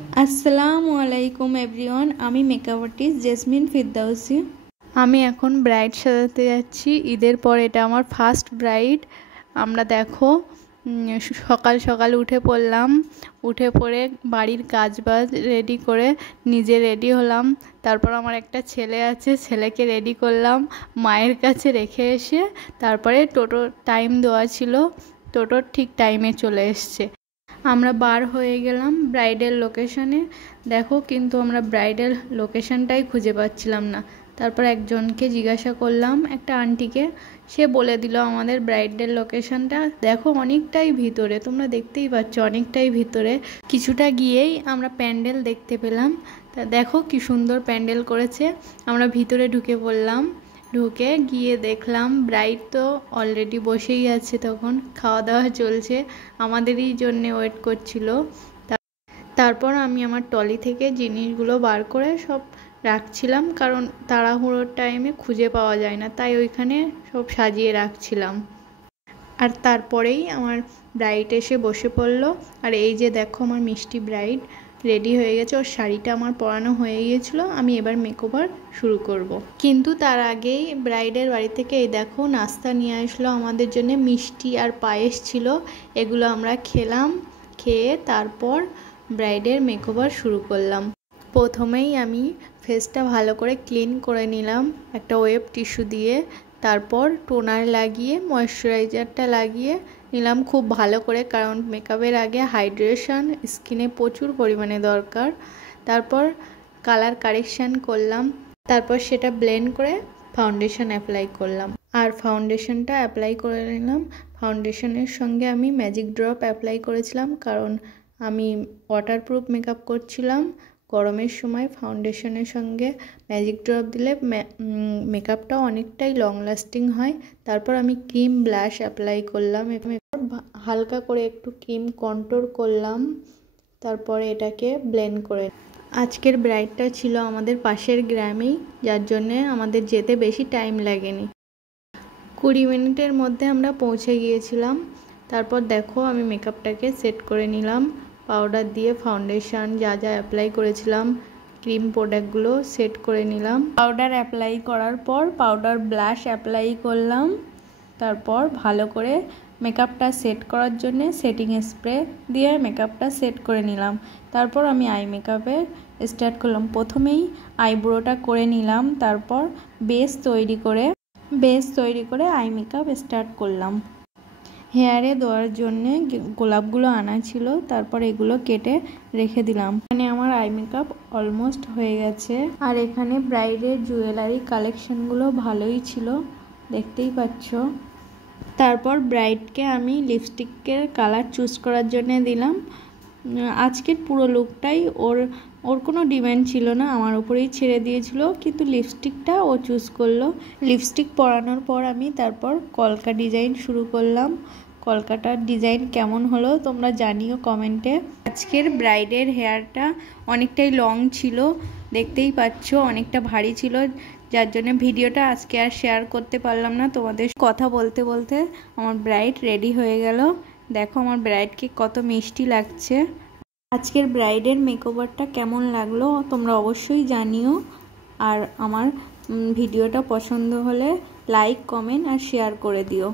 আসসালামু আলাইকুম এভরিওয়ান, আমি মেকআপ আর্টিস্ট জেসমিন ফিরদাউসি। আমি এখন ব্রাইড সাজাতে যাচ্ছি। ঈদের পর এটা আমার ফার্স্ট ব্রাইড। আমরা দেখো সকাল সকাল উঠে পড়লাম, উঠে পড়ে বাড়ির কাজবাজ রেডি করে নিজে রেডি হলাম। তারপর আমার একটা ছেলে আছে, ছেলেকে রেডি করলাম, মায়ের কাছে রেখে এসে তারপরে টোটো টাইম দেওয়া ছিল, টোটোর ঠিক টাইমে চলে এসছে। আমরা বার হয়ে গেলাম ব্রাইডের লোকেশনে। দেখো কিন্তু আমরা ব্রাইডের লোকেশনটাই খুঁজে পাচ্ছিলাম না। তারপর একজনকে জিজ্ঞাসা করলাম, একটা আন্টিকে, সে বলে দিল আমাদের ব্রাইডের লোকেশনটা। দেখো অনেকটাই ভিতরে, তোমরা দেখতেই পাচ্ছ অনেকটাই ভিতরে। কিছুটা গিয়েই আমরা প্যান্ডেল দেখতে পেলাম। তা দেখো কি সুন্দর প্যান্ডেল করেছে। আমরা ভিতরে ঢুকে পড়লাম, ঢুকে গিয়ে দেখলাম ব্রাইড তো অলরেডি বসেই আছে, তখন খাওয়া দাওয়া চলছে, আমাদেরই জন্য ওয়েট করছিল। তারপর আমি আমার ট্রলি থেকে জিনিসগুলো বার করে সব রাখছিলাম, কারণ তাড়াহুড়োর টাইমে খুঁজে পাওয়া যায় না, তাই ওইখানে সব সাজিয়ে রাখছিলাম। আর তারপরেই আমার ব্রাইড এসে বসে পড়লো। আর এই যে দেখো আমার মিষ্টি ব্রাইড রেডি হয়ে গেছে, ওর শাড়িটা আমার পরানো হয়ে গিয়েছিলো। আমি এবার মেকওভার শুরু করব। কিন্তু তার আগেই ব্রাইডের বাড়ি থেকে এই দেখো নাস্তা নিয়ে আসলো আমাদের জন্য, মিষ্টি আর পায়েস ছিল, এগুলো আমরা খেলাম। খেয়ে তারপর ব্রাইডের মেকওভার শুরু করলাম। প্রথমেই আমি ফেসটা ভালো করে ক্লিন করে নিলাম একটা ওয়েব টিস্যু দিয়ে, তারপর টোনার লাগিয়ে ময়েশ্চারাইজারটা লাগিয়ে নিলাম খুব ভালো করে, কারণ মেকআপের আগে হাইড্রেশন স্কিনে প্রচুর পরিমাণে দরকার। তারপর কালার কারেকশান করলাম, তারপর সেটা ব্লেন্ড করে ফাউন্ডেশন অ্যাপ্লাই করলাম। আর ফাউন্ডেশনটা অ্যাপ্লাই করে নিলাম। ফাউন্ডেশনের সঙ্গে আমি ম্যাজিক ড্রপ অ্যাপ্লাই করেছিলাম, কারণ আমি ওয়াটারপ্রুফ মেকআপ করছিলাম। গরমের সময় ফাউন্ডেশনের সঙ্গে ম্যাজিক ড্রপ দিলে মেকআপটা অনেকটাই লং লাস্টিং হয়। তারপর আমি ক্রিম ব্লাশ অ্যাপ্লাই করলাম, হালকা করে একটু ক্রিম কন্ট্রোল করলাম, তারপরে এটাকে ব্লেন্ড করে। আজকের ব্রাইডটা ছিল আমাদের পাশের গ্রামেই, যার জন্যে আমাদের যেতে বেশি টাইম লাগেনি, 20 মিনিটের মধ্যে আমরা পৌঁছে গিয়েছিলাম। তারপর দেখো আমি মেকআপটাকে সেট করে নিলাম, পাউডার দিয়ে ফাউন্ডেশন যা যা অ্যাপ্লাই করেছিলাম, ক্রিম প্রোডাক্টগুলো সেট করে নিলাম। পাউডার অ্যাপ্লাই করার পর পাউডার ব্লাশ অ্যাপ্লাই করলাম। তারপর ভালো করে মেকআপটা সেট করার জন্যে সেটিং স্প্রে দিয়ে মেকআপটা সেট করে নিলাম। তারপর আমি আই মেকআপে স্টার্ট করলাম। প্রথমেই আইব্রোটা করে নিলাম, তারপর বেস তৈরি করে আই মেকআপ স্টার্ট করলাম। হেয়ারে দেওয়ার জন্যে গোলাপগুলো আনা ছিল, তারপর এগুলো কেটে রেখে দিলাম। এখানে আমার আই মেকআপ অলমোস্ট হয়ে গেছে। আর এখানে ব্রাইডের জুয়েলারি কালেকশনগুলো ভালোই ছিল, দেখতেই পাচ্ছ। তারপর ব্রাইডকে আমি লিপস্টিকের কালার চুজ করার জন্য দিলাম। আজকের পুরো লুকটাই ওর কোনো ডিমান্ড ছিল না, আমার উপরেই ছেড়ে দিয়েছিল, কিন্তু লিপস্টিকটা ও চুজ করলো। লিপস্টিক পরানোর পর আমি তারপর কলকা ডিজাইন শুরু করলাম। কলকাটার ডিজাইন কেমন হলো তোমরা জানিও কমেন্টে। আজকের ব্রাইডের হেয়ারটা অনেকটাই লং ছিল, দেখতেই পাচ্ছ অনেকটা ভারী ছিল, যার জন্য ভিডিওটা আজকে আর শেয়ার করতে পারলাম না তোমাদের। কথা বলতে বলতে আমার ব্রাইড রেডি হয়ে গেল। দেখো আমার ব্রাইডকে কত মিষ্টি লাগছে। আজকের ব্রাইডের মেকওভারটা কেমন লাগলো তোমরা অবশ্যই জানিও। আর আমার ভিডিওটা পছন্দ হলে লাইক, কমেন্ট আর শেয়ার করে দিও।